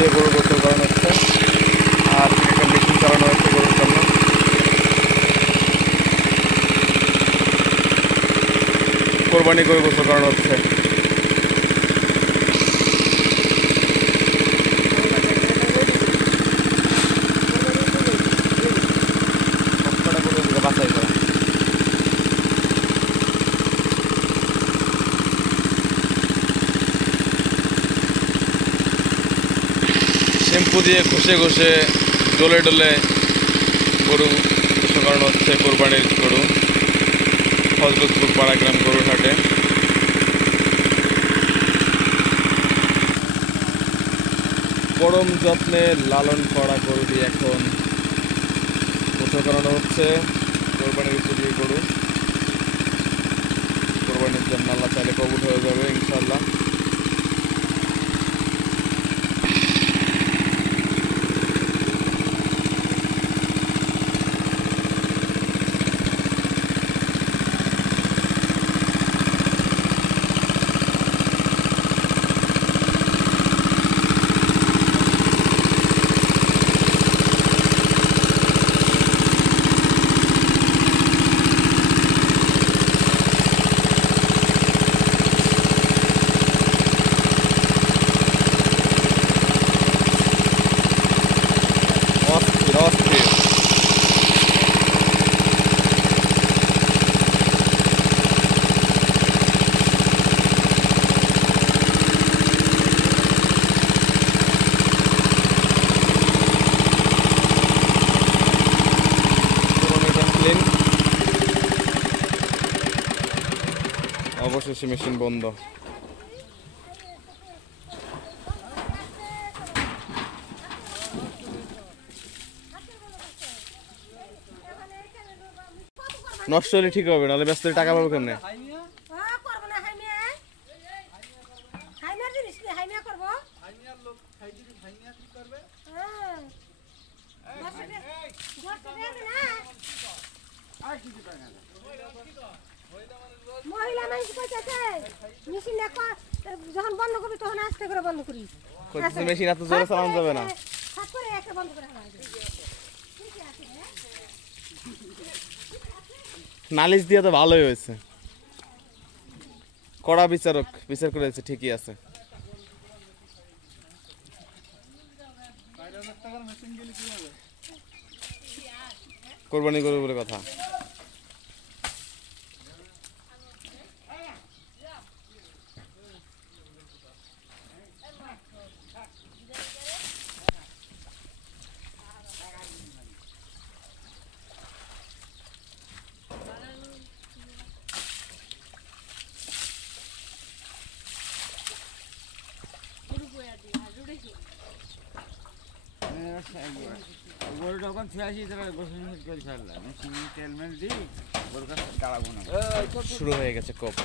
দিয়ে গরু গোসল করানো হচ্ছে, আর একটা মেশিন চালানো হচ্ছে গরুর জন্য। কোরবানি করে গোসল করানো হচ্ছে। শ্যাম্পু দিয়ে ঘষে ঘষে ডলে ডলে গরু গোসল করানো হচ্ছে। কোরবানির গরু হযরতপুর পাড়াগ্রাম গরুর হাটে। পরম যত্নে লালন করা গরুটি এখন গোসল করানো হচ্ছে। কোরবানির উপযোগী গরু, কোরবানির জন্য আল্লাহ চাইলে কবুল হয়ে যাবে ইনশাআল্লাহ। অবশেষে মেশিন বন্ধ। নষ্ট হলে ঠিক হবে, নাহলে ব্যস্ত টাকা পাবো কেমনে? মহিলা মানুষ কইতাছে মেশিন যখন বন্ধ করবি তখন আস্তে করে বন্ধ করিস। কইতাছে মেশিন এত জোরে চালানো যাবে না, সাত করে একটা বন্ধ করে হালা। নালিশ দিয়ে তো ভালোই হয়েছে, কড়া বিচার করেছে, ঠিকই আছে। কোরবানি গরু বলে কথা। গরু যখন 86 টাকা গোসল করে ছাড়লাম, তেল মেল দিই গরুর কাছে দাঁড়াবো না। শুরু হয়ে গেছে কোপ।